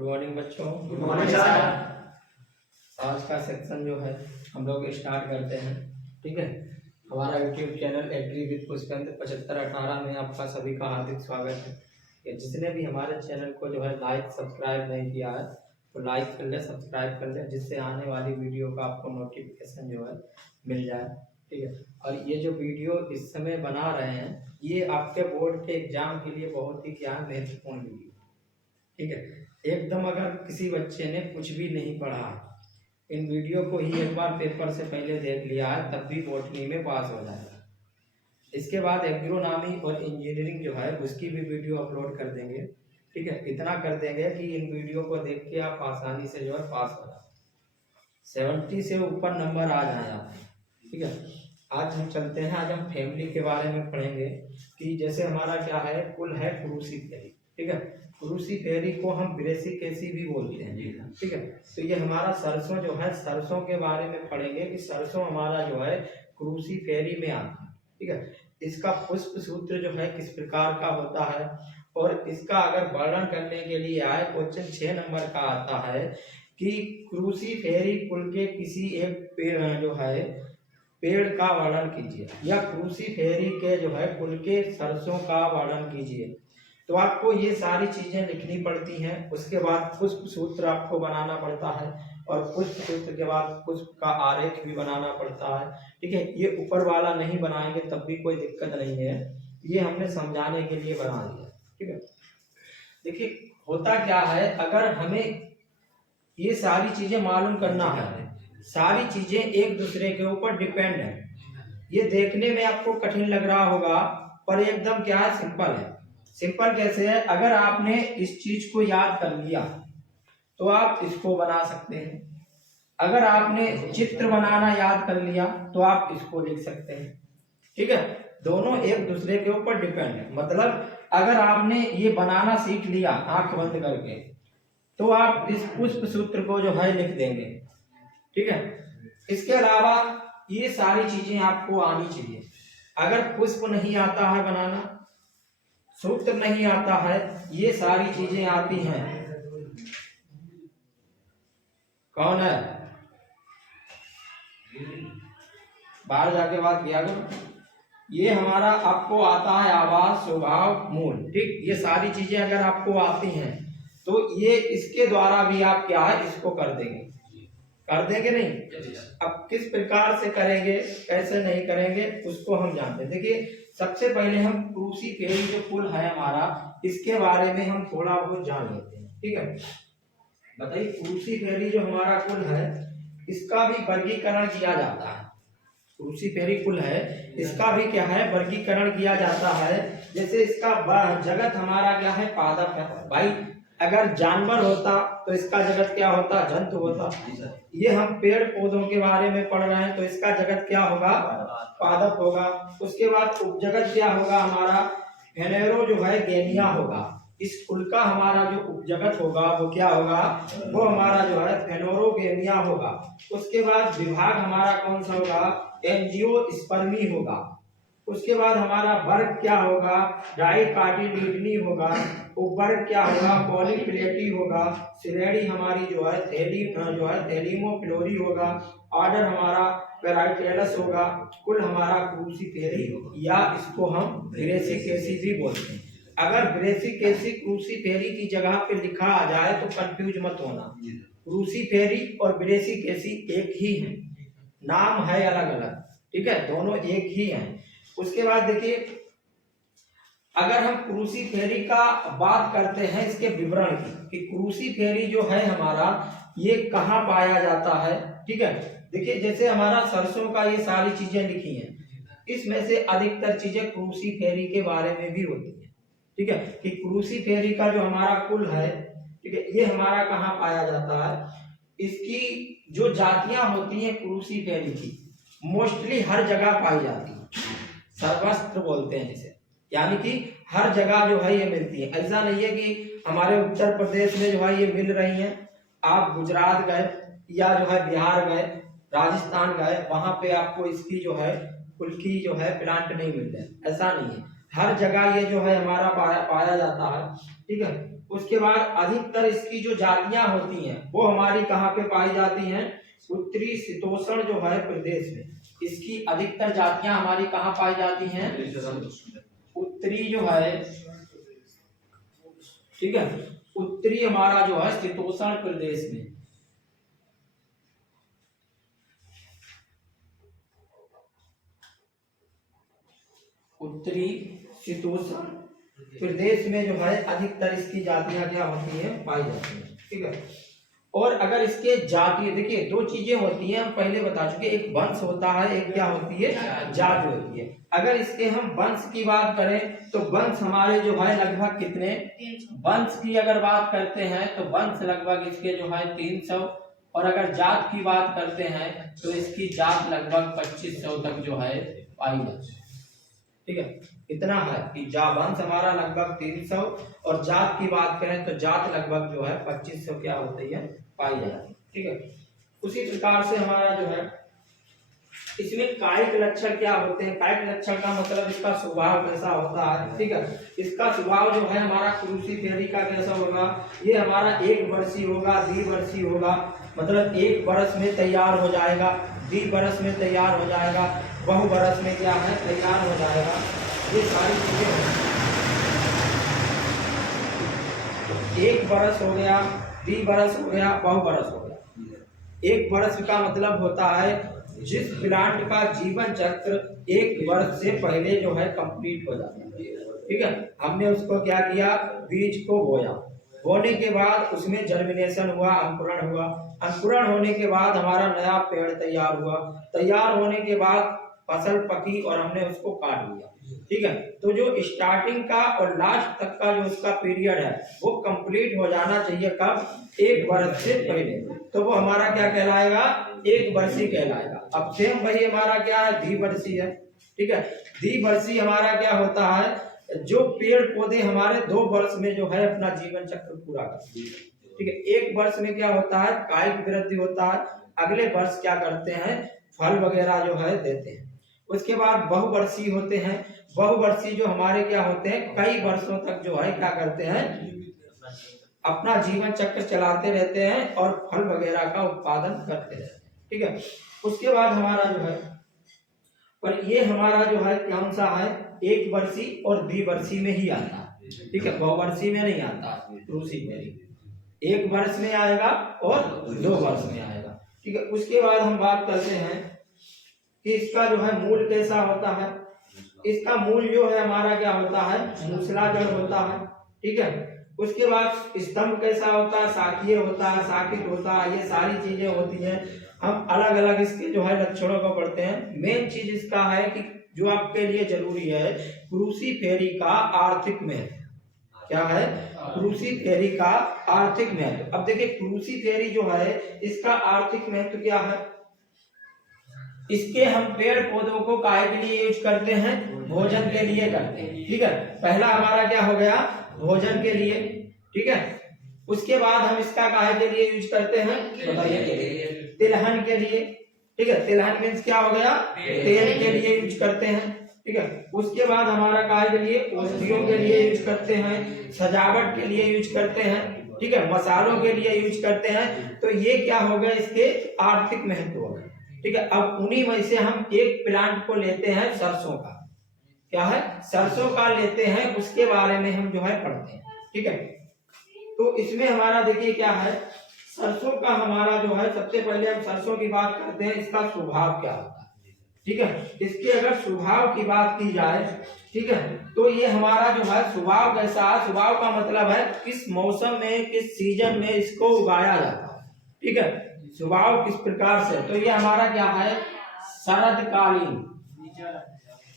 Good morning बच्चों। Good morning sir. आज का सेक्शन जो है हम लोग स्टार्ट करते हैं। ठीक है, हमारा YouTube channel Agri with Pushpendra 7518 में आपका सभी का हार्दिक स्वागत है। कि जिसने भी हमारे चैनल को जो है लाइक सब्सक्राइब नहीं किया है तो लाइक कर ले, सब्सक्राइब कर ले, जिससे आने वाली वीडियो का आपको नोटिफिकेशन जो है मिल जाए। ठीक है, और ये जो वीडियो इस समय बना रहे हैं ये आपके बोर्ड के एग्जाम के लिए बहुत ही क्या महत्वपूर्ण वीडियो। ठीक है, एकदम अगर किसी बच्चे ने कुछ भी नहीं पढ़ा है, इन वीडियो को ही एक बार पेपर से पहले देख लिया है तब भी बॉटनी में पास हो जाएगा। इसके बाद एग्रोनॉमी और इंजीनियरिंग जो है उसकी भी वीडियो अपलोड कर देंगे। ठीक है, इतना कर देंगे कि इन वीडियो को देख के आप आसानी से जो है पास हो जाए, 70 से ऊपर नंबर आ जाए आप। ठीक है, आज हम चलते हैं, आज हम फैमिली के बारे में पढ़ेंगे कि जैसे हमारा क्या है, कुल है क्रूसीफेरी। ठीक है, क्रूसीफेरी को हम ब्रेसिकेसी भी बोलते हैं। ठीक है, तो ये हमारा सरसों जो है, सरसों के बारे में पढ़ेंगे कि सरसों हमारा जो है क्रूसीफेरी में आता है। ठीक है, इसका पुष्प सूत्र जो है किस प्रकार का होता है, और इसका अगर वर्णन करने के लिए आए क्वेश्चन 6 नंबर का आता है कि क्रूसीफेरी कुल के किसी एक पेड़ जो है पेड़ का वर्णन कीजिए, या क्रूसीफेरी के जो है कुल के सरसों का वर्णन कीजिए। तो आपको ये सारी चीजें लिखनी पड़ती हैं। उसके बाद पुष्प सूत्र आपको बनाना पड़ता है, और पुष्प सूत्र के बाद पुष्प का आरेख भी बनाना पड़ता है। ठीक है, ये ऊपर वाला नहीं बनाएंगे तब भी कोई दिक्कत नहीं है, ये हमने समझाने के लिए बना दिया। ठीक है, देखिए होता क्या है, अगर हमें ये सारी चीजें मालूम करना है, सारी चीजें एक दूसरे के ऊपर डिपेंड है। ये देखने में आपको कठिन लग रहा होगा पर एकदम क्या है, सिंपल है। सिंपल कैसे है, अगर आपने इस चीज को याद कर लिया तो आप इसको बना सकते हैं। अगर आपने चित्र बनाना याद कर लिया तो आप इसको लिख सकते हैं। ठीक है, दोनों एक दूसरे के ऊपर डिपेंड है। मतलब अगर आपने ये बनाना सीख लिया आंख बंद करके तो आप इस पुष्प सूत्र को जो है लिख देंगे। ठीक है, इसके अलावा ये सारी चीजें आपको आनी चाहिए। अगर पुष्प नहीं आता है बनाना, सूत्र नहीं आता है, ये सारी चीजें आती हैं। कौन है, बाहर जाके बात किया करो। ये हमारा आपको आता है आवाज, स्वभाव, मूल। ठीक, ये सारी चीजें अगर आपको आती हैं तो ये इसके द्वारा भी आप क्या है, इसको कर देंगे नहीं। अब किस प्रकार से करेंगे, कैसे नहीं करेंगे, उसको हम जानते हैं। देखिए सबसे पहले हम क्रूसीफेरी जो कुल है हमारा, इसके बारे में हम थोड़ा बहुत जान लेते हैं। ठीक है, बताइए क्रूसीफेरी जो हमारा कुल है इसका भी वर्गीकरण किया जाता है। क्रूसीफेरी कुल है, इसका भी क्या है, वर्गीकरण किया जाता है। जैसे इसका जगत हमारा क्या है, पादप है। भाई अगर जानवर होता तो इसका जगत क्या होता, जंतु होता। ये हम पेड़ पौधों के बारे में पढ़ रहे हैं तो इसका जगत क्या होगा, पादप होगा। उसके बाद उपजगत क्या होगा हमारा, फेनेरो जो है गेनिया होगा। इस कुल का हमारा जो उपजगत होगा वो क्या होगा, वो हमारा जो है फेनोरोगेनिया होगा। उसके बाद विभाग हमारा कौन सा होगा, एंजियोस्पर्मी होगा। उसके बाद हमारा वर्ग क्या होगा, डाइकाटिलिडनी होगा। उपवर्ग क्या होगा, पॉलीप्लेटी होगा। श्रेणी हमारी जो है थैलीमोफ्लोरी होगा। ऑर्डर हमारा पेराइटेलस होगा। कुल हमारा क्रूसीफेरी, या इसको हम ब्रेसिकेसी भी बोलते हैं। अगर ब्रेसिकेसी क्रूसीफेरी की जगह पे लिखा आ जाए तो कंफ्यूज मत होना, क्रूसीफेरी और ब्रेसिकेसी एक ही है, नाम है अलग अलग। ठीक है, दोनों एक ही हैं। उसके बाद देखिए अगर हम क्रूसीफेरी का बात करते हैं, इसके विवरण की, कि क्रूसीफेरी जो है हमारा ये कहाँ पाया जाता है। ठीक है, देखिए जैसे हमारा सरसों का ये सारी चीजें लिखी हैं, इसमें से अधिकतर चीजें क्रूसीफेरी के बारे में भी होती है। ठीक है, कि क्रूसीफेरी का जो हमारा कुल है, ठीक है, ये हमारा कहाँ पाया जाता है। इसकी जो जातियां होती हैं क्रूसीफेरी की, मोस्टली हर जगह पाई जाती है। सर्वत्र बोलते हैं जिसे, यानी कि हर जगह जो है ये मिलती है। ऐसा नहीं है कि हमारे उत्तर प्रदेश में जो है ये मिल रही हैं, आप गुजरात गए या जो है बिहार गए, राजस्थान गए, वहां पे आपको इसकी जो है कुल की जो है प्लांट नहीं मिलते हैं। ऐसा नहीं है, हर जगह ये जो है हमारा पाया जाता है। ठीक है, उसके बाद अधिकतर इसकी जो जातियां होती हैं वो हमारी कहाँ पे पाई जाती हैं, उत्तरी शीतोष्ण जो है प्रदेश में। इसकी अधिकतर जातियां हमारी कहाँ पाई जाती हैं, उत्तरी जो है, ठीक है, उत्तरी हमारा जो है शीतोष्ण प्रदेश में। उत्तरी शीतोष्ण प्रदेश में जो है अधिकतर इसकी जातियां क्या होती हैं, पाई जाती हैं, ठीक है। और अगर इसके जाति, देखिए दो चीजें होती हैं, हम पहले बता चुके, एक वंश होता है, एक क्या होती है, जाति होती है। अगर इसके हम वंश की बात करें तो वंश हमारे जो है लगभग कितने, वंश की अगर बात करते हैं तो वंश लगभग इसके जो है 300, और अगर जात की बात करते हैं तो इसकी जात लगभग 2500 तक जो है पाई जाती है, ठीक है। इतना है कि वंश हमारा लगभग 300 और जात की बात करें तो जात लगभग जो है 2500 क्या होती है, पाई जाती है, ठीक है। उसी प्रकार से हमारा जो है इसमें कायिक लक्षण क्या होते हैं, कायिक लक्षण का मतलब इसका स्वभाव कैसा होता है, ठीक है। इसका स्वभाव जो है हमारा क्रूसीफेरी का कैसा होगा, ये हमारा 1 वर्षीय होगा, 2 वर्षीय होगा, मतलब 1 वर्ष में तैयार हो जाएगा, 2 वर्ष में तैयार हो जाएगा, बहु वर्ष में क्या है, तैयार हो जाएगा। ये सारी चीजें 1 वर्ष हो गया, 2 वर्ष हो गया, बहु वर्ष हो गया। 1 वर्ष का मतलब होता है जिस प्लांट का जीवन चक्र 1 वर्ष से पहले जो है कंप्लीट हो जाता है, ठीक है। हमने उसको क्या किया, बीज को बोया, बोने के बाद उसमें जर्मिनेशन हुआ, अंकुरण हुआ, अंकुरण होने के बाद हमारा नया पेड़ तैयार हुआ, तैयार होने के बाद फसल पकी और हमने उसको काट लिया, ठीक है। तो जो स्टार्टिंग का और लास्ट तक का जो उसका पीरियड है वो कंप्लीट हो जाना चाहिए, कब, 1 वर्ष से पहले, तो वो हमारा क्या कहलाएगा, 1 वर्षीय कहलाएगा। अब सेम वही हमारा क्या है, 2 वर्षीय है, ठीक है। 2 वर्षीय हमारा क्या होता है, जो पेड़ पौधे हमारे 2 वर्ष में जो है अपना जीवन चक्र पूरा करते हैं, ठीक है। 1 वर्ष में क्या होता है, कायिक वृद्धि होता है, अगले वर्ष क्या करते हैं, फल वगैरह जो है देते हैं। उसके बाद बहुवर्षीय होते हैं, बहुवर्षीय जो हमारे क्या होते हैं, कई वर्षों तक जो है क्या करते हैं, अपना जीवन चक्र चलाते रहते हैं और फल वगैरह का उत्पादन करते रहते हैं, ठीक है। उसके बाद हमारा जो है, पर ये हमारा जो है कौन सा है, 1 वर्षीय और 2 वर्षीय में ही आता है, ठीक है, बहुवर्षीय में नहीं आता, क्रूसीफेरी 1 वर्ष में आएगा और 2 वर्ष में आएगा, ठीक है। उसके बाद हम बात करते हैं कि इसका जो है मूल कैसा होता है। इसका मूल जो है हमारा क्या होता है, मूसलाधार होता है, ठीक है। उसके बाद स्तंभ कैसा होता है, शाखीय होता है, शाखित होता है, ये सारी चीजें होती हैं। हम अलग अलग इसके जो है लक्षणों को पढ़ते हैं। मेन चीज इसका है कि जो आपके लिए जरूरी है, क्रूसीफेरी का आर्थिक महत्व क्या है, क्रूसीफेरी का आर्थिक महत्व। अब देखिए क्रूसीफेरी जो है इसका आर्थिक महत्व क्या है, इसके हम पेड़ पौधों को काहे के लिए यूज करते हैं, भोजन के लिए करते हैं, ठीक है। पहला हमारा क्या हो गया, भोजन के लिए, ठीक है। उसके बाद हम इसका काहे के लिए यूज करते हैं, बताइए, तिलहन के लिए, ठीक है। तिलहन मीन्स क्या हो गया, तेल के लिए यूज करते हैं, ठीक है। उसके बाद हमारा काहे के लिए, औषधियों के लिए यूज करते हैं, सजावट के लिए यूज करते हैं, ठीक है, मसालों के लिए यूज करते हैं। तो ये क्या हो गया, इसके आर्थिक महत्व हो गए, ठीक है। अब उन्हीं में से हम एक प्लांट को लेते हैं, सरसों का, क्या है, सरसों का लेते हैं, उसके बारे में हम जो है पढ़ते हैं, ठीक है। तो इसमें हमारा देखिए क्या है, सरसों का हमारा जो है, सबसे पहले हम सरसों की बात करते हैं, इसका स्वभाव क्या होता है, ठीक है। इसके अगर स्वभाव की बात की जाए, ठीक है, तो ये हमारा जो है स्वभाव कैसा है, स्वभाव का मतलब है किस मौसम में, किस सीजन में इसको उगाया जाता है, ठीक है। स्वभाव किस प्रकार से, तो ये हमारा क्या है, शरदकालीन,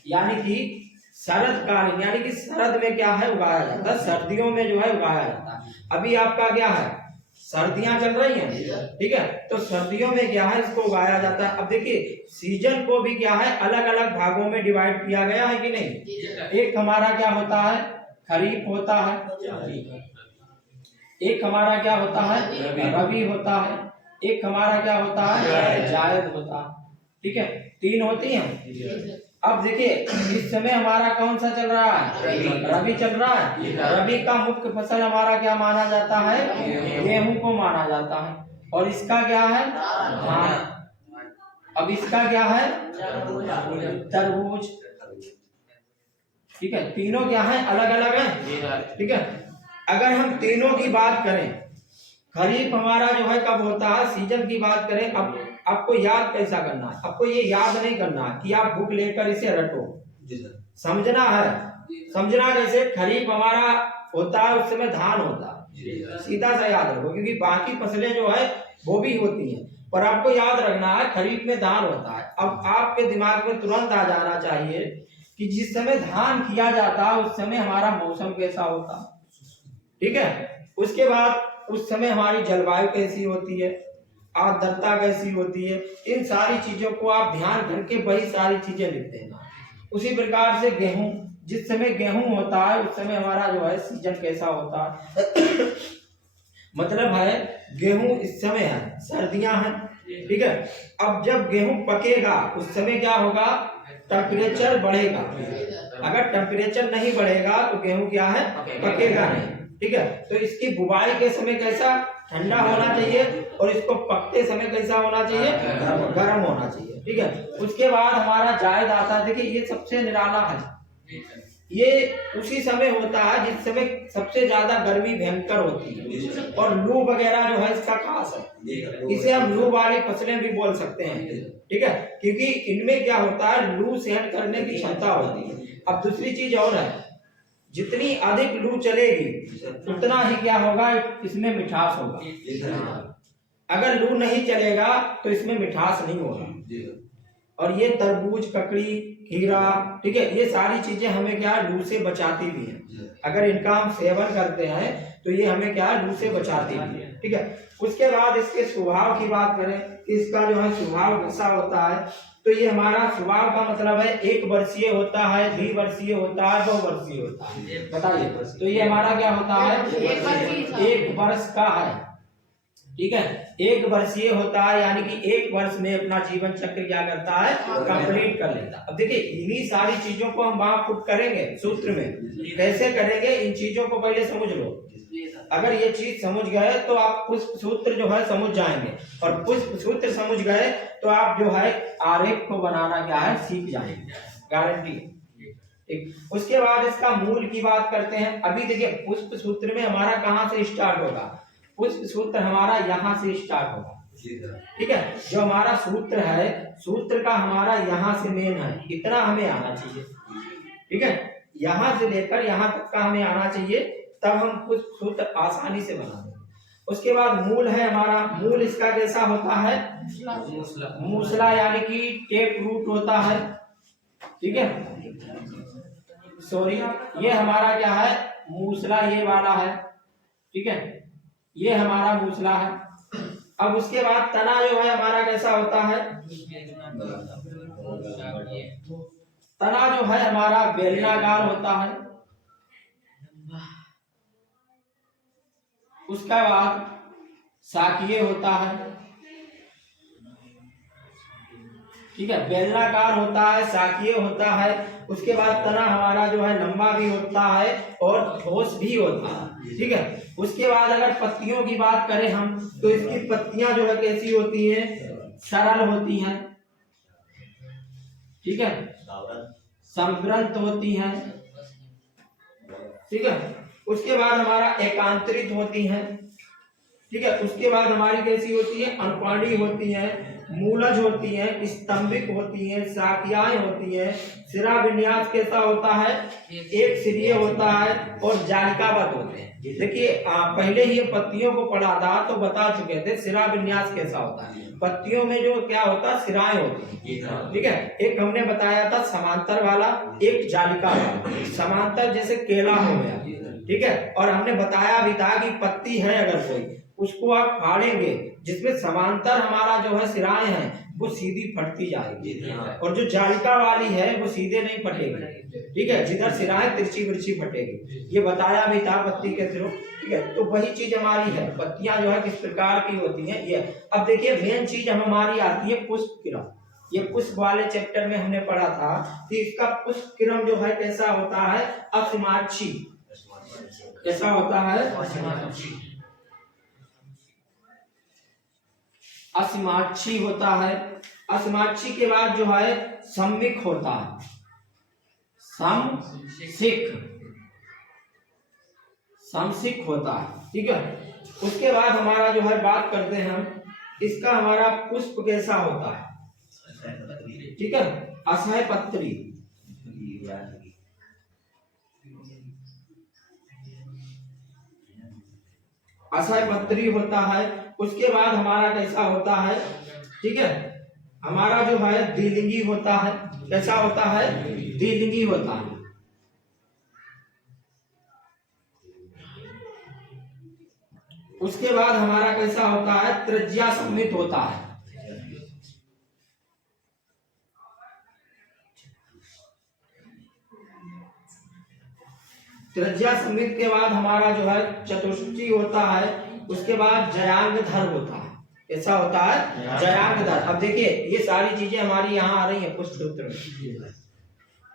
यानी कि शरदकालीन, यानी कि शरद में क्या है, उगाया जाता है, सर्दियों में जो है उगाया जाता है। अभी आपका क्या है, सर्दियां चल रही हैं, ठीक है, तो सर्दियों में क्या है, इसको उगाया जाता है। अब देखिए सीजन को भी क्या है, अलग अलग भागों में डिवाइड किया गया है कि नहीं। एक हमारा क्या होता है, खरीफ होता है, एक हमारा क्या होता है, रबी होता है, एक हमारा क्या होता है, जायद होता है, ठीक है, 3 होती हैं। अब देखिए इस समय हमारा कौन सा चल रहा है, रबी चल रहा है। रबी का मुख्य फसल हमारा क्या माना जाता है, गेहूं को माना जाता है। और इसका क्या है, धान। अब इसका क्या है, तरबूज। ठीक है, तीनों क्या है, अलग अलग है। ठीक है, अगर हम तीनों की बात करें, खरीफ हमारा जो है कब होता है, सीजन की बात करें। अब आपको याद कैसा करना है, आपको ये याद नहीं करना है कि आप बुक लेकर इसे रटो, समझना है। समझना कैसे, खरीफ हमारा होता है उस समय धान होता है, सीधा सा याद रखो, क्योंकि बाकी फसलें जो है वो भी होती हैं, पर आपको याद रखना है खरीफ में धान होता है। अब आपके दिमाग में तुरंत आ जाना चाहिए कि जिस समय धान किया जाता है उस समय हमारा मौसम कैसा होता है। ठीक है, उसके बाद उस समय हमारी जलवायु कैसी होती है, आर्द्रता कैसी होती है, इन सारी चीजों को आप ध्यान करके वही सारी चीजें लिख देना। उसी प्रकार से गेहूं, जिस समय गेहूं होता है उस समय हमारा जो है सीजन कैसा होता है मतलब है गेहूं इस समय है, सर्दियां हैं। ठीक है, अब जब गेहूं पकेगा उस समय क्या होगा, टेम्परेचर बढ़ेगा। अगर टेम्परेचर नहीं बढ़ेगा तो गेहूं क्या है, पकेगा नहीं। ठीक है, तो इसकी बुवाई के समय कैसा, ठंडा होना चाहिए, और इसको पकते समय कैसा होना चाहिए, गर्म होना चाहिए। ठीक है, उसके बाद हमारा जायद आता है। देखिए ये सबसे निराला है, ये उसी समय होता है जिस समय सबसे ज्यादा गर्मी भयंकर होती है, और लू वगैरह जो है इसका खास है। इसे हम लू वाली फसलें भी बोल सकते हैं। ठीक है, क्योंकि इनमें क्या होता है, लू सहन करने की क्षमता होती है। अब दूसरी चीज और है, जितनी अधिक लू चलेगी उतना ही क्या होगा, इसमें मिठास होगा। अगर लू नहीं चलेगा तो इसमें मिठास नहीं होगा। और ये तरबूज, ककड़ी, खीरा, ठीक है, ये सारी चीजें हमें क्या लू से बचाती भी हैं। अगर इनका हम सेवन करते हैं तो ये हमें क्या लू से बचाती भी है। ठीक है, उसके बाद इसके स्वभाव की बात करें कि इसका जो है स्वभाव कैसा होता है, तो ये हमारा स्वभाव का मतलब है 1 वर्षीय होता है, 2 वर्षीय होता है, 2 वर्षीय होता है। बताइए, तो ये हमारा क्या होता है, 1 वर्ष का है। ठीक है, 1 वर्षीय होता है, यानी कि 1 वर्ष में अपना जीवन चक्र क्या करता है, कंप्लीट कर लेता है। अब देखिए इन्हीं सारी चीजों को हम वहां पुट करेंगे सूत्र में, कैसे करेंगे, इन चीजों को पहले समझ लो। अगर ये चीज समझ गए तो आप पुष्प सूत्र जो है समझ जाएंगे, और पुष्प सूत्र समझ गए तो आप जो है आरेख को बनाना क्या है, सीख जाएंगे, गारंटी। ठीक, उसके बाद इसका मूल की बात करते हैं। अभी देखिए पुष्प सूत्र में हमारा कहाँ से स्टार्ट होगा, पुष्प सूत्र हमारा यहाँ से स्टार्ट होगा। ठीक है, जो हमारा सूत्र है, सूत्र का हमारा यहाँ से मेन है, इतना हमें आना चाहिए। ठीक है, यहाँ से लेकर यहाँ तक का हमें आना चाहिए, तब हम पुष्प सूत्र आसानी से बना देंगे। उसके बाद मूल है हमारा, मूल इसका कैसा होता है, मूसला, यानी कि टेप रूट होता है। ठीक है, सॉरी, ये हमारा क्या है, मूसला ये वाला है। ठीक है, ये हमारा मूसला है। अब उसके बाद तना जो है हमारा कैसा होता है, तना जो है हमारा बेलनाकार होता है। उसका बाद शाकीय होता है। ठीक है, बेलनाकार होता है, शाकीय होता है। उसके बाद तना हमारा जो है लंबा भी होता है और ठोस भी होता है। ठीक है, उसके बाद अगर पत्तियों की बात करें हम, तो इसकी पत्तियां जो है कैसी होती हैं, सरल होती हैं। ठीक है, संवृत होती हैं। ठीक है, उसके बाद हमारा एकांतरित होती हैं। ठीक है, उसके बाद हमारी कैसी होती है, अनुपाणी होती है, मूलज होती है, स्तंभिक होती है, शाखियाएं होती है। सिरा विन्यास कैसा होता है, एक सिरीय होता है, और जालिकाबद्ध होते हैं। देखिए पहले ही पत्तियों को पढ़ा था तो बता चुके थे सिरा विन्यास कैसा होता है। पत्तियों में जो क्या होता है, सिराएं होती है। ठीक है, एक हमने बताया था समांतर वाला, एक जालिका वाला। समांतर जैसे केला हो गया, ठीक है, और हमने बताया भी था कि पत्ती है अगर कोई, उसको आप फाड़ेंगे, जिसमें समांतर हमारा जो है सिराएं हैं वो सीधी फटती जाएगी, और जो जालिका वाली है वो सीधे नहीं फटेगी। ठीक है, जिधर सिराएं तिरछी बिरछी फटेगी, ये बताया भी था पत्ती के थ्रू। ठीक है, तो वही चीज हमारी है, पत्तियां जो है किस प्रकार की होती हैं ये। अब देखिए मेन चीज हमारी आती है पुष्प किरण, ये पुष्प वाले चैप्टर में हमने पढ़ा था कि इसका पुष्प क्रम जो है कैसा होता है, असीमाक्षी। कैसा होता है, असीमाक्षी होता है। असीमाक्षी के बाद जो है सम्मिक होता है, समसिक होता है। ठीक है, उसके बाद हमारा जो है बात करते हैं हम, इसका हमारा पुष्प कैसा होता है। ठीक है, असहपत्री। असहपत्री होता है। उसके बाद हमारा कैसा होता है, ठीक है, हमारा जो है द्विलिंगी होता है। कैसा होता है, द्विलिंगी होता है। उसके बाद हमारा कैसा होता है, त्रिज्या सम्मित होता है। त्रिज्या सम्मित के बाद हमारा जो है चतुष्टय होता है। उसके बाद जयांग धर होता है। कैसा होता है, जयांग धर। अब देखिए ये सारी चीजें हमारी यहाँ आ रही है पुष्प सूत्र में,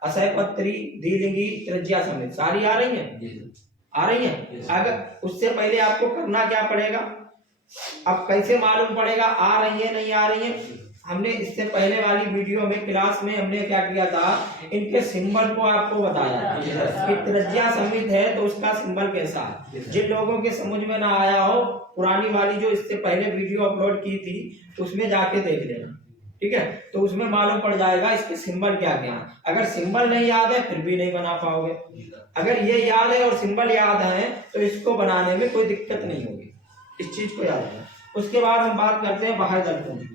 असहपत्री, द्विलिंगी, त्रिज्या सम्मित, सारी आ रही है, आ रही है। अगर उससे पहले आपको करना क्या पड़ेगा, अब कैसे मालूम पड़ेगा आ रही है नहीं आ रही है। हमने इससे पहले वाली वीडियो में क्लास में हमने क्या किया था, इनके सिंबल को आपको बताया कि त्रिज्या सम्मित है तो उसका सिंबल कैसा है। जिन लोगों के समझ में ना आया हो, पुरानी वाली जो इससे पहले वीडियो अपलोड की थी उसमें जाके देख लेना। ठीक है, तो उसमें मालूम पड़ जाएगा इसके सिंबल क्या क्या है। अगर सिंबल नहीं याद है फिर भी नहीं बना पाओगे, अगर ये याद है और सिंबल याद है तो इसको बनाने में कोई दिक्कत नहीं होगी, इस चीज को याद रखना। उसके बाद हम बात करते हैं बाह्य दलपुंज।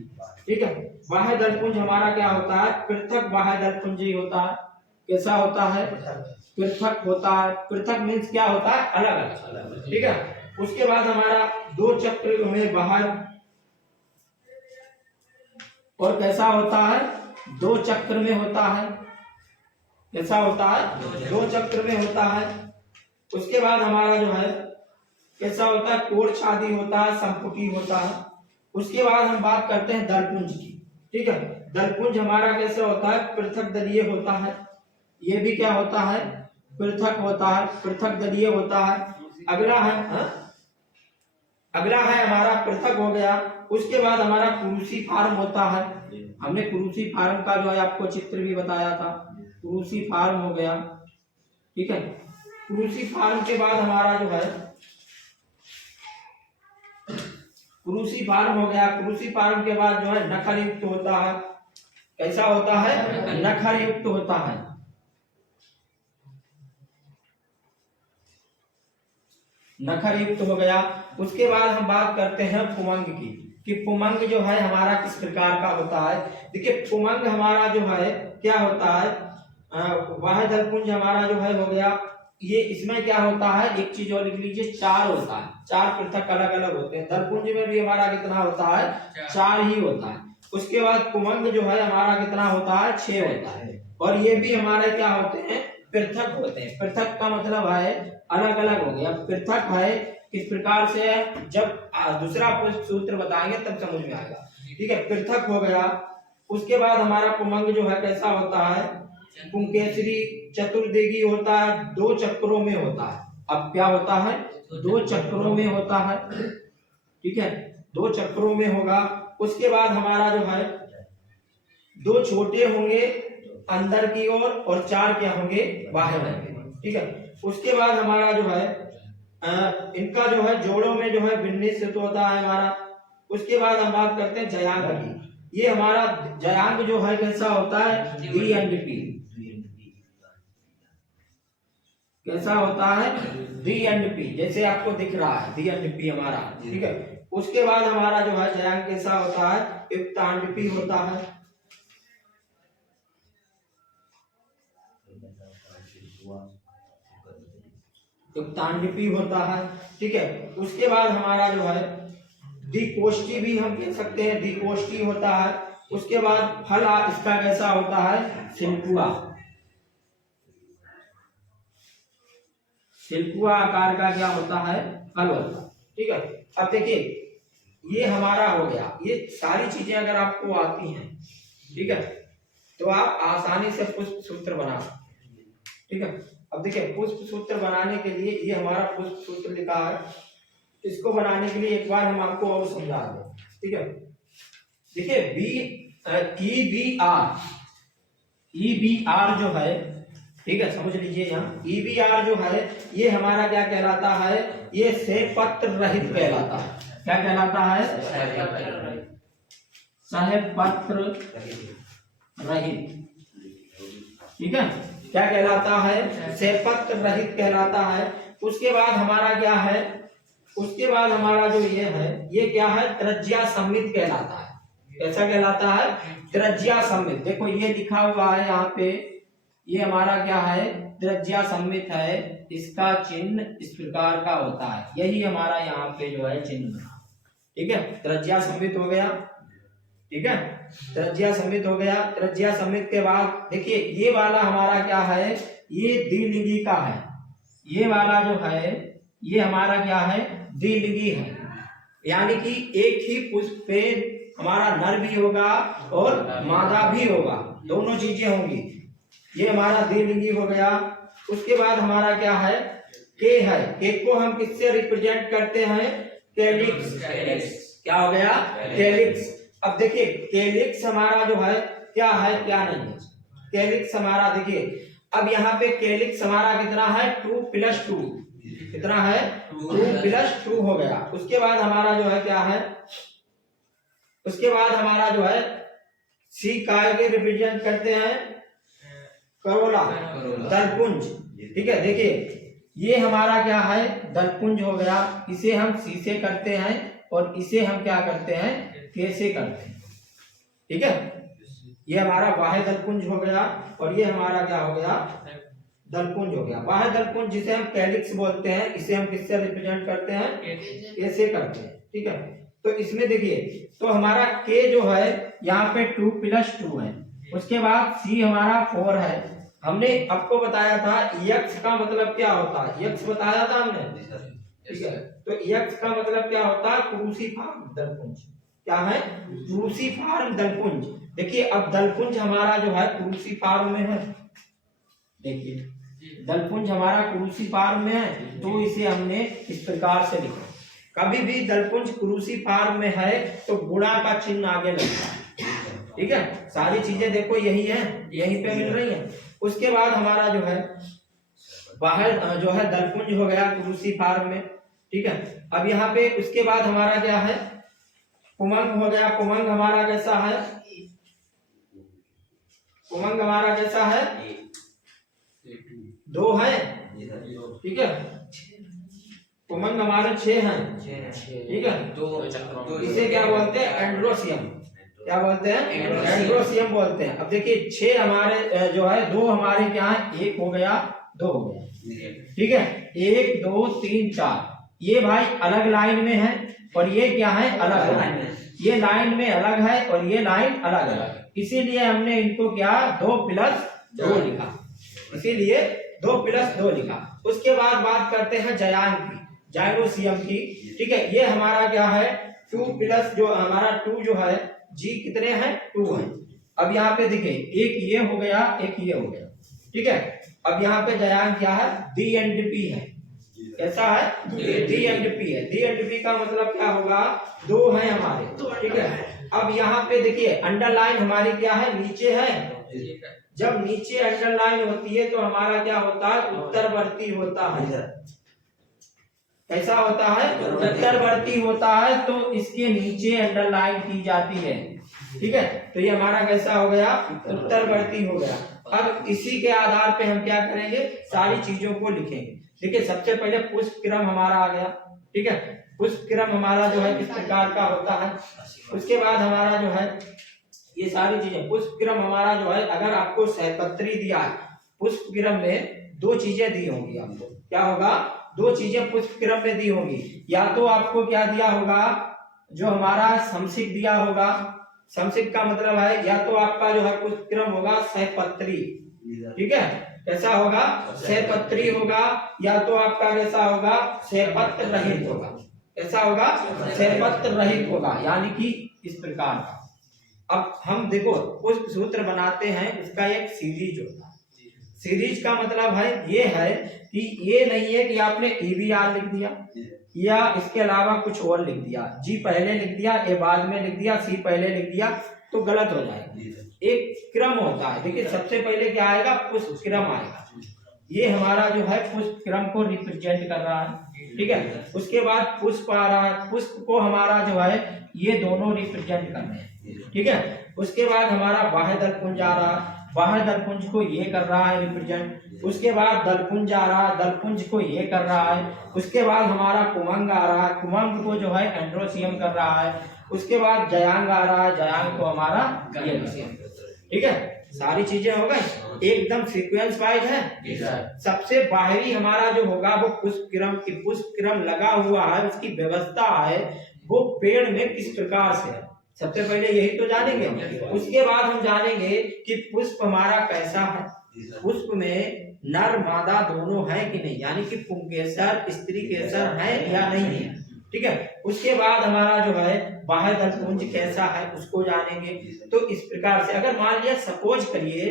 ठीक है, बाह्य दलपुंज हमारा क्या होता है, पृथक बाह्य दलपुंज होता है। कैसा होता है, पृथक होता है। पृथक मीन्स क्या होता है, अलग अलग। ठीक है, उसके बाद हमारा दो चक्र में बाहर, और कैसा होता है, दो चक्र में होता है। कैसा होता है, दो चक्र में होता है। उसके बाद हमारा जो है कैसा होता है, कोर छादी होता है, संपुटी होता है। उसके बाद हम बात करते हैं दलपुंज की। ठीक है, दलपुंज हमारा कैसे होता है, पृथक दलीय होता है। ये भी क्या होता है, पृथक होता है, पृथक दलीय होता है। अगला है अगला है हमारा पृथक हो गया। उसके बाद हमारा क्रूसी फार्म होता है। हमने क्रूसी फार्म का जो है आपको चित्र भी बताया था, क्रूसी फार्म हो गया। ठीक है, क्रूसी फार्म के बाद हमारा जो है क्रूसी फार्म हो गया। क्रूसी फार्म के बाद जो है नखर युक्त होता है। कैसा होता है, नखर युक्त होता है। नखर युक्त हो गया। उसके बाद हम बात करते हैं पुमंग की, कि पुमंग जो है हमारा किस प्रकार का होता है। देखिए पुमंग हमारा जो है क्या होता है, वाह्य दलपुंज हमारा जो है हो गया। ये इसमें क्या होता है, एक चीज और लिख लीजिए, चार होता है। चार पृथक अलग अलग होते हैं। दलपुंज में भी हमारा कितना होता है, चार ही होता है। उसके बाद पुमंग जो है हमारा कितना होता है, 6 होता है। और ये भी हमारे क्या होते हैं, पृथक होते हैं। पृथक का मतलब है अलग अलग हो गया। पृथक है किस प्रकार से, जब दूसरा सूत्र बताएंगे तब समझ में आएगा। ठीक है, पृथक हो गया। उसके बाद हमारा पुमंग जो है कैसा होता है, पुंकेसरी चतुर्दिगी होता है, 2 चक्रों में होता है। अब क्या होता है, 2 चक्रों में होता है। ठीक है, 2 चक्रों में होगा। उसके बाद हमारा जो है 2 छोटे होंगे अंदर की ओर और 4 क्या होंगे, बाहर होंगे। ठीक है, उसके बाद हमारा जो है इनका जो है जोड़ों में जो है विन्यास होता है हमारा। उसके बाद हम बात करते हैं जयांग की। ये हमारा जयांग जो है कैसा होता है, डी एंड पी। कैसा होता है, डी एंड पी, जैसे आपको दिख रहा है डी एंड पी हमारा। ठीक है, उसके बाद हमारा जो है जयांग कैसा होता है, युक्तांडपी होता है। युक्तांडपी होता है। ठीक है, उसके बाद हमारा जो है द्विकोष्ठी भी हम कह सकते हैं, द्विकोष्ठी होता है। उसके बाद फल इसका कैसा होता है, सिल्कुआ। सिल्कुआ आकार का क्या होता है, फल होता है। ठीक है, अब देखिए ये हमारा हो गया। ये सारी चीजें अगर आपको आती हैं ठीक है, तो आप आसानी से पुष्प सूत्र बना सकते हैं। ठीक है, अब देखिए पुष्प सूत्र बनाने के लिए ये हमारा पुष्प सूत्र लिखा है, इसको बनाने के लिए एक बार हम आपको और समझा दें। ठीक है, देखिए EBR जो है, ठीक है, समझ लीजिए यहाँ EBR जो है ये हमारा क्या कहलाता है, ये सहपत्र रहित कहलाता है। क्या कहलाता है? सहपत्र रहित। ठीक है, क्या कहलाता है? सहपत्र रहित कहलाता है। उसके बाद हमारा क्या है, उसके बाद हमारा जो ये है ये क्या है, त्रिज्या सममित कहलाता है। कैसा कहलाता है? त्रिज्या सममित। देखो ये लिखा हुआ है यहाँ पे, ये हमारा क्या है, त्रिज्या सममित है। इसका चिन्ह इस प्रकार का होता है, यही हमारा यहाँ पे जो है चिन्ह बना। ठीक है, त्रिज्या सममित हो गया। ठीक है, त्रिज्या सममित हो गया। त्रिज्या सममित के बाद देखिए ये वाला हमारा क्या है, ये द्विलिंगी का है। ये वाला जो है ये हमारा क्या है, द्विलिंगी है, यानी कि एक ही पुष्प पे हमारा नर भी होगा और मादा भी होगा, दोनों चीजें होंगी। ये हमारा द्विलिंगी हो गया। उसके बाद हमारा क्या है, के है। के को हम किससे रिप्रेजेंट करते हैं? कैलिक्स। क्या हो गया? कैलिक्स। अब देखिए कैलिक्स हमारा जो है क्या है, क्या नहीं है। कैलिक्स हमारा देखिए, अब यहाँ पे कैलिक्स हमारा कितना है, 2+2। कितना है? 2+2 हो गया। उसके बाद हमारा जो है क्या है, उसके बाद हमारा जो है सी काय के रिप्रेजेंट करते हैं, करोला, दलपुंज। ठीक है, देखिए ये हमारा क्या है, दलपुंज हो गया। इसे हम सी से करते हैं और इसे हम क्या करते हैं, के से करते हैं। ठीक है, ये हमारा बाह्य दलपुंज हो गया और ये हमारा क्या हो गया, दलपुंज हो गया। बाह्य दलपुंज जिसे हम कैलिक्स बोलते हैं, इसे हम किससे रिप्रेजेंट करते हैं, के से करते हैं। ठीक है, तो इसमें देखिए तो हमारा के जो है यहाँ पे 2+2 है। उसके बाद सी हमारा 4 है। हमने आपको बताया था यक्ष का मतलब क्या होता है, यक्ष बताया था हमने। ठीक है, तो यक्ष का मतलब क्या होता है, क्रूसीफार्म दलपुंज। क्या है? क्रूसीफार्म दलपुंज। देखिए अब दलपुंज हमारा जो है क्रूसीफार्म में है। देखिए दलपुंज हमारा क्रूसीफार्म में है, तो इसे हमने इस प्रकार से लिखा। कभी भी दलपुंज क्रूसीफार्म में है तो गुणा का चिन्ह आगे लगता है। ठीक है, सारी चीजें देखो यही है, यहीं पे मिल रही हैं। उसके बाद हमारा जो है बाहर जो है दलपुंज हो गया क्रूसीफार्म में। ठीक है, अब यहाँ पे उसके बाद हमारा क्या है, पुमंग हो गया। पुमंग हमारा कैसा है, पुमंग हमारा कैसा है, 2 है। ठीक है, पुमंग हमारे 6 हैं। ठीक है, इसे क्या बोलते हैं, एंड्रोसियम। क्या बोलते हैं, एंड्रोसियम बोलते हैं। अब देखिए 6 हमारे जो है, 2 हमारे क्या है, 1 हो गया, 2 हो गया। ठीक है, 1 2 3 4, ये भाई अलग लाइन में है और ये क्या है, अलग लाइन में। ये लाइन में अलग है और ये लाइन अलग अलग है, इसीलिए हमने इनको क्या 2+2 लिखा, इसीलिए 2+2 लिखा। उसके बाद बात करते हैं जयांग की, जाइरोसियम की। ठीक है, ये हमारा क्या है, 2+ जो हमारा 2 जो है, जी कितने हैं, 2 है। अब यहाँ पे देखिए एक ये हो गया, एक ये हो गया। ठीक है, अब यहाँ पे जयांग क्या है, डी एंड पी है। कैसा है, डी एंड पी है। डी एंड पी का मतलब क्या होगा, 2 है हमारे। ठीक है, अब यहाँ पे देखिए अंडरलाइन हमारी क्या है, नीचे है। जब नीचे अंडरलाइन होती है तो हमारा क्या होता है, उत्तरवर्ती होता है। कैसा होता है, उत्तरवर्ती होता है, तो इसके नीचे अंडरलाइन की जाती है। ठीक है, तो ये हमारा कैसा हो गया, उत्तरवर्ती हो गया। अब इसी के आधार पे हम क्या करेंगे, सारी चीजों को लिखेंगे। देखिए सबसे पहले पुष्प क्रम हमारा आ गया। ठीक है, पुष्प क्रम हमारा जो है किस प्रकार का होता है। उसके बाद हमारा जो है ये सारी चीजें, पुष्प क्रम हमारा जो है, अगर आपको सहपत्री दिया है, पुष्प क्रम में 2 चीजें दी होंगी आपको। क्या होगा, 2 चीजें पुष्प क्रम में दी होंगी। या तो आपको क्या दिया होगा, जो हमारा समसिक दिया होगा। समसिक का मतलब है या तो आपका जो है पुष्प क्रम होगा सहपत्री। ठीक है, कैसा होगा, सहपत्री होगा, या तो आपका कैसा होगा, सहपत्र रहित होगा। कैसा होगा, सहपत्र रहित होगा, यानी कि इस प्रकार का। अब हम देखो पुष्प सूत्र बनाते हैं, उसका एक सीरीज होता है। सीरीज का मतलब है ये है कि ये नहीं है कि आपने EBR लिख दिया या इसके अलावा कुछ और लिख दिया, G पहले लिख दिया, A बाद में लिख दिया, C पहले लिख दिया, तो गलत हो जाएगा। एक क्रम होता है। देखिए सबसे पहले क्या आएगा, पुष्प क्रम आएगा। ये हमारा जो है पुष्प क्रम को रिप्रेजेंट कर रहा है, ठीक है। उसके बाद पुष्प आ रहा है, पुष्प को हमारा जो है ये दोनों रिप्रेजेंट कर रहे हैं, ठीक है। उसके बाद हमारा बाह्य दलपुंज आ रहा है, बाह्य दलपुंज को ये कर रहा है रिप्रेजेंट। उसके बाद दलपुंज आ रहा है, दलपुंज को ये कर रहा है। उसके बाद हमारा कुमंग आ रहा है, कुमंग को जो है एंड्रोसियम कर रहा है। उसके बाद जयांग आ रहा है, जयांग को हमारा ये, ठीक है। सारी चीजें हो गई, एकदम सीक्वेंस वाइज है। सबसे बाहरी हमारा जो होगा वो पुष्प क्रम की, पुष्प क्रम लगा हुआ है, उसकी व्यवस्था है वो पेड़ में किस प्रकार से है, सबसे पहले यही तो जानेंगे। उसके बाद हम जानेंगे कि पुष्प हमारा कैसा है, पुष्प में नर मादा दोनों है कि नहीं, यानी कि पुंकेसर स्त्री केसर है या नहीं है, ठीक है। उसके बाद हमारा जो है बाह्य दलपुंज कैसा है उसको जानेंगे। तो इस प्रकार से अगर मान लिया सपोज करिए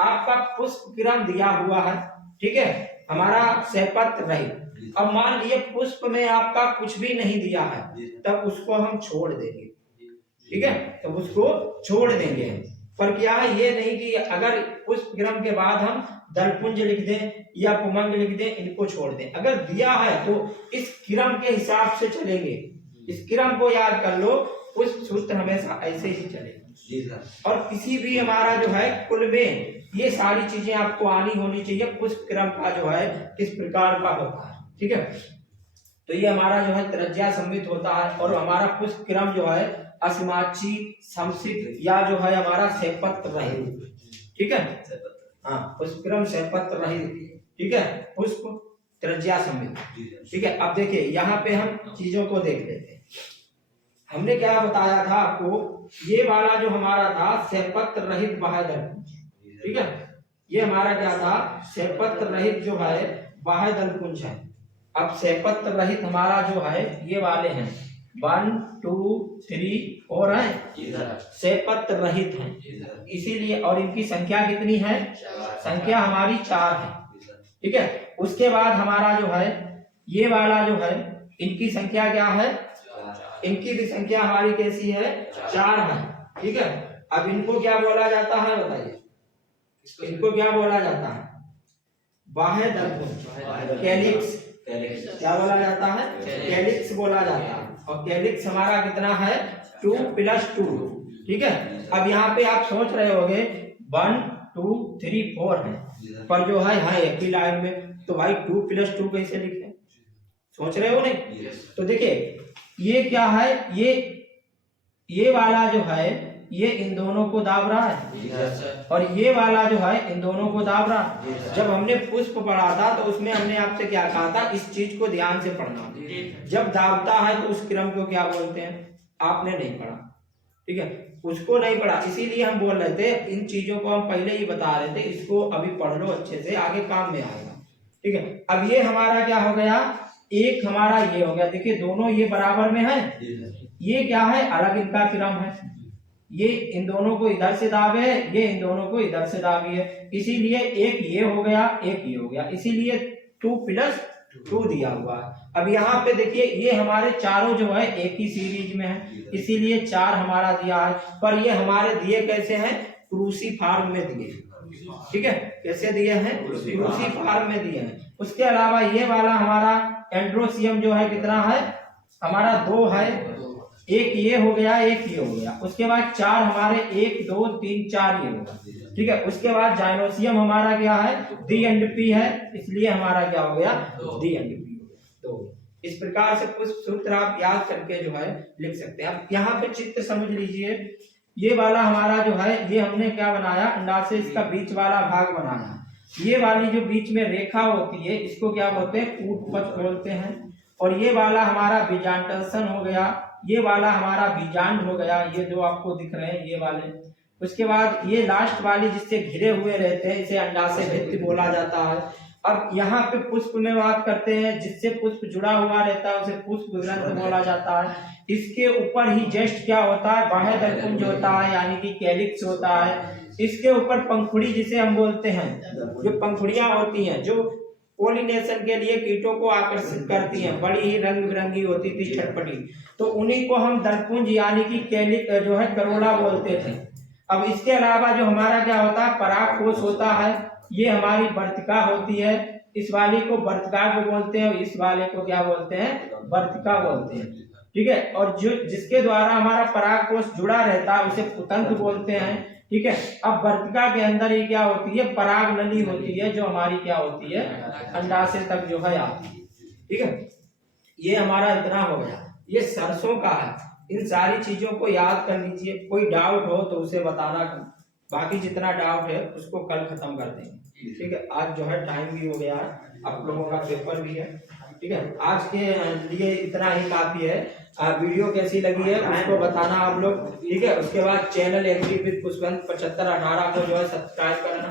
आपका पुष्प क्रम दिया हुआ है, ठीक है, हमारा सहपत्र रहित, अब मान लिए पुष्प में आपका कुछ भी नहीं दिया है, तब उसको हम छोड़ देंगे, ठीक है, तब उसको छोड़ देंगे। पर क्या है ये नहीं कि अगर पुष्प क्रम के बाद हम दलपुंज लिख दें या पुमंग लिख दें, इनको छोड़ दें। अगर दिया है तो इस क्रम के हिसाब से चलेंगे, इस क्रम को याद कर लो, पुष्प सूत्र हमेशा ऐसे ही चलेगा। और किसी भी हमारा जो है कुल में ये सारी चीजें आपको आनी होनी चाहिए, पुष्प क्रम का जो है किस प्रकार का होता है, ठीक है। तो ये हमारा जो है त्रिज्या सम्मित होता है, और हमारा पुष्प क्रम जो है असीमाक्षी समसित या जो है हमारा सहपत्र रहित, ठीक है। हाँ, पुष्प क्रम सहपत्र रहित, ठीक है, पुष्प त्रिज्या सम्मित, ठीक है। अब देखिए यहाँ पे हम चीजों को देख लेते हैं। हमने क्या बताया था आपको, ये वाला जो हमारा था सहपत्र रहित बाह्य दलपुंज, ठीक है, ये हमारा क्या था सहपत्र रहित जो है बाह्य दलपुंज है। अब सहपत्र रहित हमारा जो है ये वाले हैं 1 2 3 4 है, सहपत्र रहित है इसीलिए, और इनकी संख्या कितनी है, संख्या हमारी 4 है, ठीक है। उसके बाद हमारा जो है ये वाला जो है इनकी संख्या क्या है, इनकी भी संख्या हमारी कैसी है, 4 है, ठीक है। अब इनको क्या बोला जाता है बताइए, इनको क्या बोला जाता है, बाह्य दलपुंज, कैलिक्स, क्या बोला जाता है, कैलिक्स बोला जाता है। और कैलिक्स हमारा कितना है 2 + 2, ठीक है। अब यहाँ पे आप सोच रहे होंगे 1 2 3 4 है, पर जो है एक ही लाइन में, तो भाई 2 + 2 कैसे लिखे, सोच रहे हो नहीं। तो देखिए ये क्या है, ये वाला जो है ये इन दोनों को दाब रहा है, और ये वाला जो है इन दोनों को दाब रहा है। जब हमने पुष्प पढ़ा था तो उसमें हमने आपसे क्या कहा था, इस चीज को ध्यान से पढ़ना, जब दाबता है तो उस क्रम को क्या बोलते हैं, आपने नहीं पढ़ा, ठीक है, उसको नहीं पढ़ा, इसीलिए हम बोल रहे थे इन चीजों को हम पहले ही बता रहे थे, इसको अभी पढ़ लो अच्छे से, आगे काम में आएगा, ठीक है। अब ये हमारा क्या हो गया, एक हमारा ये हो गया, देखिए दोनों ये बराबर में है, ये क्या है अलग इनका क्रम है, ये इन दोनों को इधर से दाबे, ये इन दोनों को इधर से दाबी है, इसीलिए एक ये हो गया एक ये हो गया, इसीलिए 2 + 2 दिया हुआ है। अब यहाँ पे देखिए ये हमारे चारों जो है एक ही सीरीज में है, इसीलिए 4 हमारा दिया है, पर ये हमारे दिए कैसे हैं, क्रूसीफॉर्म में दिए, ठीक है, कैसे दिए हैं, क्रूसीफॉर्म में दिए हैं। उसके अलावा ये वाला हमारा एंड्रोसियम जो है कितना है, हमारा 2 है, एक ये हो गया एक ये हो गया, उसके बाद 4 हमारे 1 2 3 4 ये होगा, ठीक है। उसके बाद जाइनोसियम हमारा क्या है, D&P है, इसलिए हमारा क्या हो गया, D&P। तो इस प्रकार से पुष्प सूत्र आप याद करके जो है लिख सकते हैं। अब यहाँ पे चित्र समझ लीजिए, ये वाला हमारा जो है ये हमने क्या बनाया, अंडाशय इसका बीच वाला भाग बनाया, ये वाली जो बीच में रेखा होती है इसको क्या बोलते हैं, कूटपथ बोलते हैं। और ये वाला हमारा बीजांडसन हो गया, ये वाला हमारा बीजांड हो गया, ये जो आपको दिख रहे हैं ये वाले। उसके बाद ये लास्ट वाली जिससे घिरे हुए रहते हैं इसे अंडाशय भित्ति बोला जाता है। अब यहाँ पे पुष्प में बात करते हैं, जिससे पुष्प जुड़ा हुआ रहता है उसे पुष्प ग्रंथ बोला जाता है। इसके ऊपर ही जस्ट क्या होता है, बाह्य दलपुंज होता है, यानी कि कैलिक्स होता है। इसके ऊपर पंखुड़ी जिसे हम बोलते हैं, जो पंखुड़ियां होती हैं जो पोलिनेशन के लिए कीटों को आकर्षित करती हैं, बड़ी ही रंग बिरंगी होती थी, छटपटी, तो उन्हीं को हम दलपुंज यानी कि कैलिक जो है करोड़ा बोलते थे। अब इसके अलावा जो हमारा क्या होता है, परागकोश होता है, ये हमारी वर्तिका होती है, इस वाली को वर्तिका को बोलते हैं और इस वाले को क्या बोलते हैं, वर्तिका बोलते हैं, ठीक है। और जो जिसके द्वारा हमारा परागकोश जुड़ा रहता है उसे पुतंत्र बोलते हैं, ठीक है। अब वर्तिका के अंदर ये क्या होती है, पराग नली होती है, जो हमारी क्या होती है, अंडाशय तक जो है आती है, ठीक है। ये हमारा इतना हो गया, ये सरसों का है। इन सारी चीजों को याद कर लीजिए, कोई डाउट हो तो उसे बताना, बाकी जितना डाउट है उसको कल खत्म कर देंगे, ठीक है। आज जो है टाइम भी हो गया है, आप लोगों का पेपर भी है, ठीक है। आज के लिए इतना ही काफी है। वीडियो कैसी लगी है उसको बताना आप लोग, ठीक है। उसके बाद चैनल एग्री विद पुष्पवंत 7518 को जो है सब्सक्राइब करना।